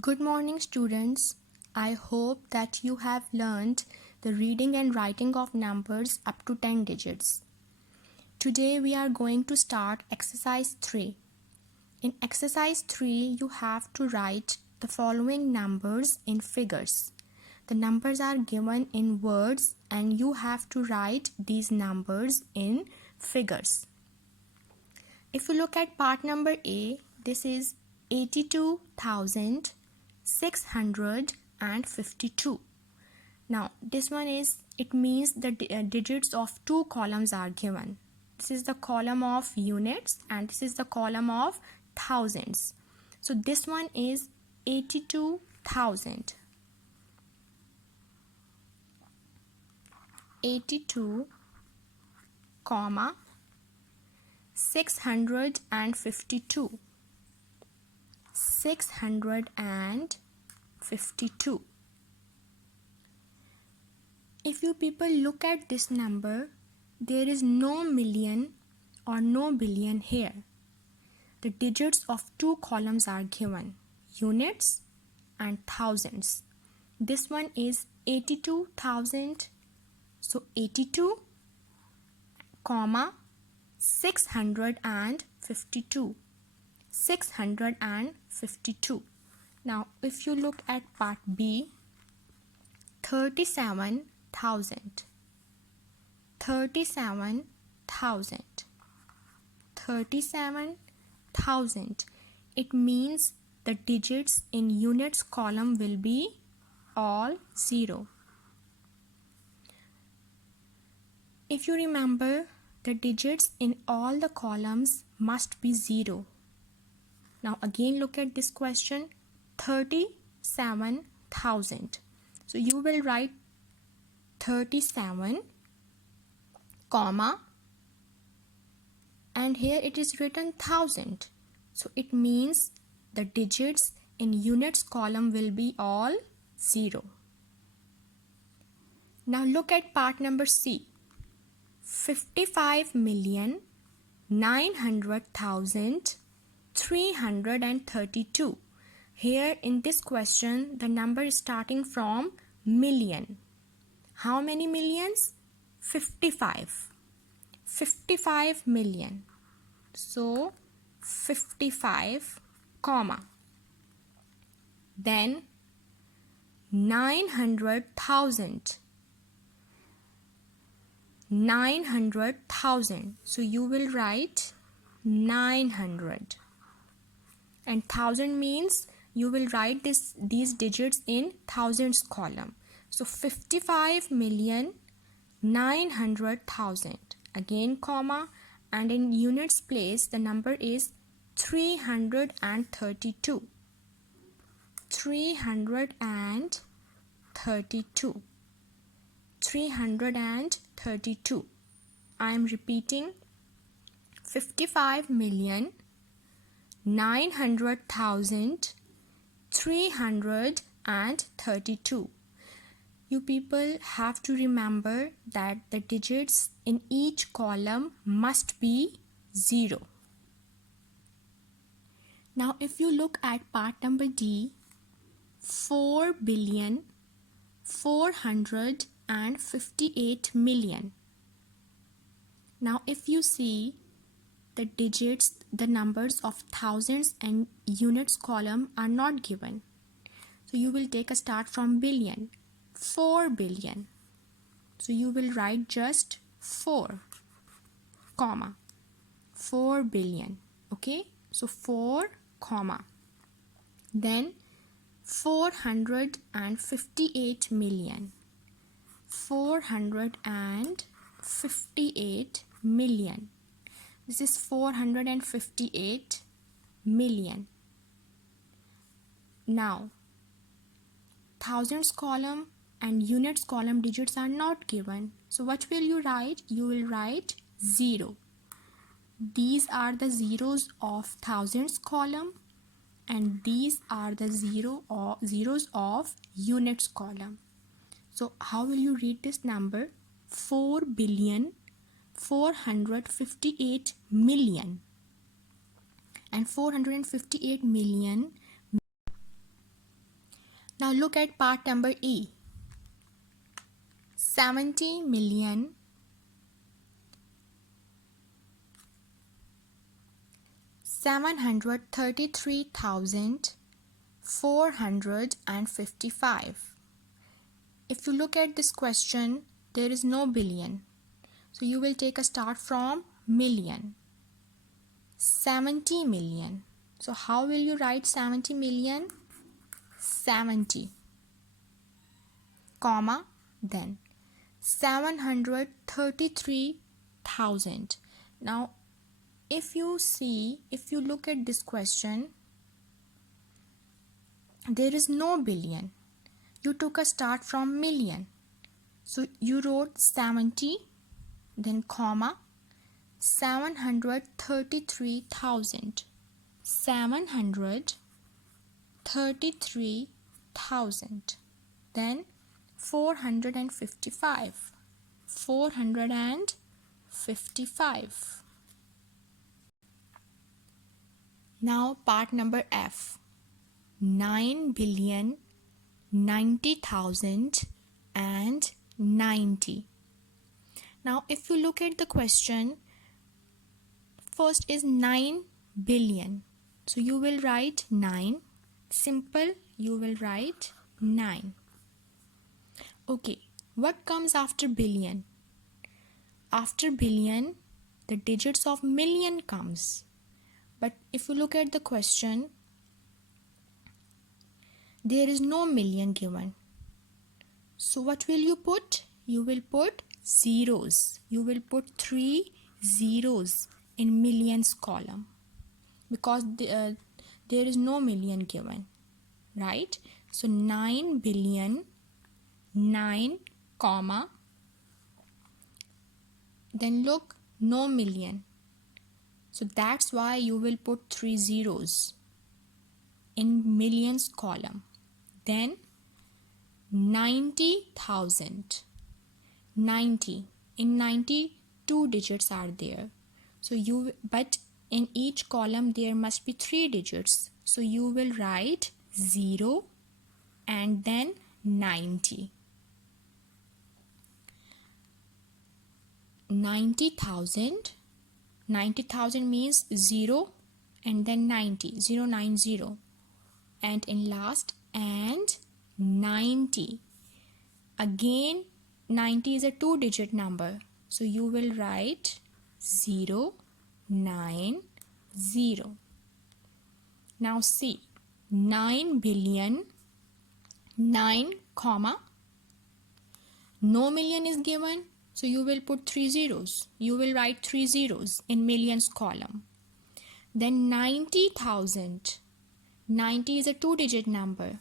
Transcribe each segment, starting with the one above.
Good morning, students. I hope that you have learned the reading and writing of numbers up to 10 digits. Today we are going to start exercise 3. In exercise 3, you have to write the following numbers in figures. The numbers are given in words and you have to write these numbers in figures. If you look at part number A, this is 82,652. Now this one is, it means the digits of two columns are given. This is the column of units and this is the column of thousands. So this one is 82,000. 82, comma 652. 652. If you people look at this number, there is no million or no billion here. The digits of two columns are given, units and thousands. This one is 82,000. So 82, comma 652. 652. Now if you look at part B, 37,000. 37,000. 37,000. It means the digits in units column will be all 0. If you remember, the digits in all the columns must be 0. Now again look at this question, 37,000. So you will write 37, comma, and here it is written 1000. So it means the digits in units column will be all 0. Now look at part number C. 55,900,332. Here in this question, the number is starting from million. How many millions? 55. 55 million. So 55, comma. Then 900,000. 900,000. So you will write 900. And 1000 means you will write these digits in thousands column. So 55,900,000. Again, comma, and in units place the number is 332. 332. 332. I am repeating, 55,900,332. You people have to remember that the digits in each column must be 0. Now if you look at part number D, 4,458,000,000. Now if you see the digits, the numbers of thousands and units column are not given. So you will take a start from billion. 4 billion. So you will write just 4, comma, 4 billion. Okay, so 4, comma. Then 458 million. 458 million. This is 458 million. Now thousands column and units column digits are not given. So what will you write? You will write 0. These are the zeros of thousands column and these are the zeros of units column. So how will you read this number? 4,458,000,000 and 458 million. look at part number E. 70 million 733,455. If you look at this question, there is no billion. So you will take a start from million. 70 million. So how will you write 70 million? 70, comma, then 733,000. Now, if you look at this question, there is no billion. You took a start from million. So you wrote 70, then comma, 733,000. 733,000. Then 455. 455. Now part number F. 9,90,090. Now if you look at the question, first is 9 billion. So you will write 9. Simple, you will write 9. Okay, what comes after billion? After billion, the digits of million comes. But if you look at the question, there is no million given. So what will you put? You will put zeros. You will put 3 zeros in millions column because there is no million given, right? So 9 billion, 9 comma, then look, no million. So that's why you will put 3 zeros in millions column. Then 90,000. 90. In 90, 2 digits are there. But in each column there must be 3 digits. So you will write 0 and then 90. 90,000. 90,000 means 0 and then 90. 090. And in last, and 90. Again, 90 is a 2-digit number. So you will write 090. Now see, 9 billion, 9 comma, no million is given. So you will put 3 zeros. You will write 3 zeros in millions column. Then 90,000. 90 is a 2-digit number.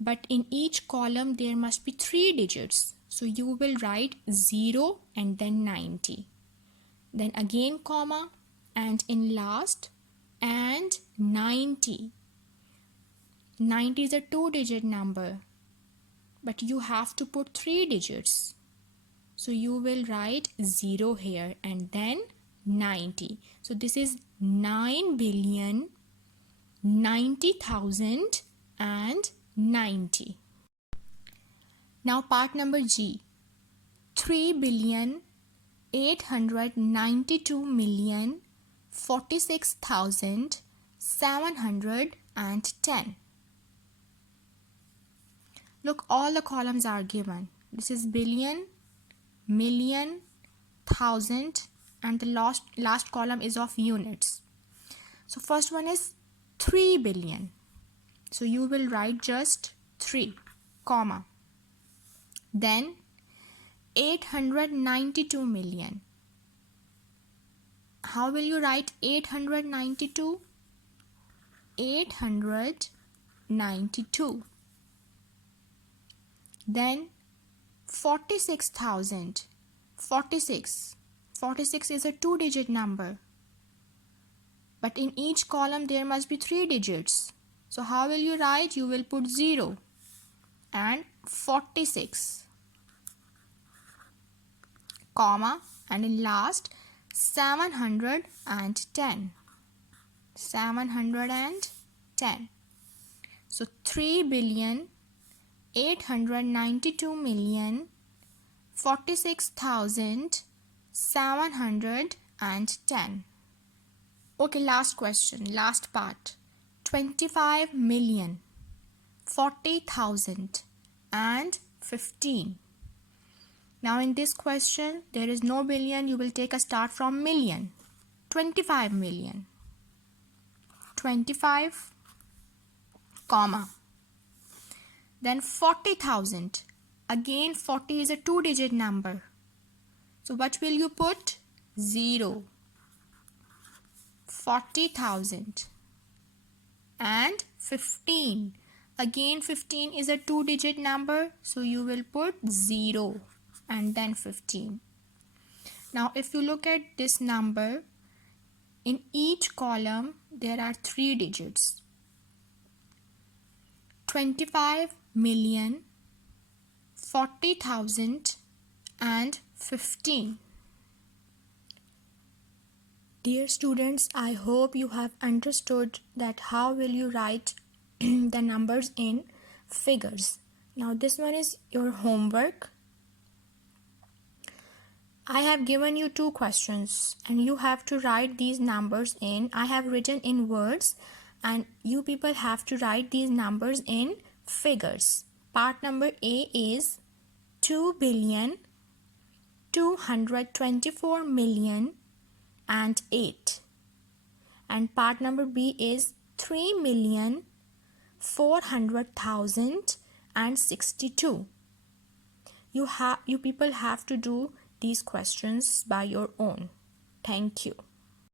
But in each column there must be 3 digits. So you will write 0 and then 90. Then again comma, and in last, and 90. 90 is a 2-digit number. But you have to put 3 digits. So you will write 0 here and then 90. So this is 9,90,090. Now part number G. 3,892,046,710. Look, all the columns are given. This is billion, million, thousand, and the last column is of units. So first one is 3 billion. So you will write just 3, comma. Then 892 million. How will you write 892? 892. Then 46,000. 46. 46 is a 2-digit number. But in each column there must be 3 digits. So how will you write? You will put 0 and 46, comma, and in last 710. 710. So 3 billion, 892,046,710. Okay, last question, last part. 25,040,015. Now in this question, there is no billion. You will take a start from million. 25 million. 25, comma. Then 40,000. Again, 40 is a two-digit number. So what will you put? 0. 40,000. And 15. Again, 15 is a two-digit number. So you will put 0 and then 15. Now if you look at this number, in each column there are 3 digits. 25 million, 40,000 and 15. Dear students, I hope you have understood that how will you write the numbers in figures. Now this one is your homework. I have given you 2 questions and you have to write these numbers in. I have written in words and you people have to write these numbers in figures. Part number A is 2,224,000,008 and part number B is 3,400,062. You people have to do these questions by your own. Thank you.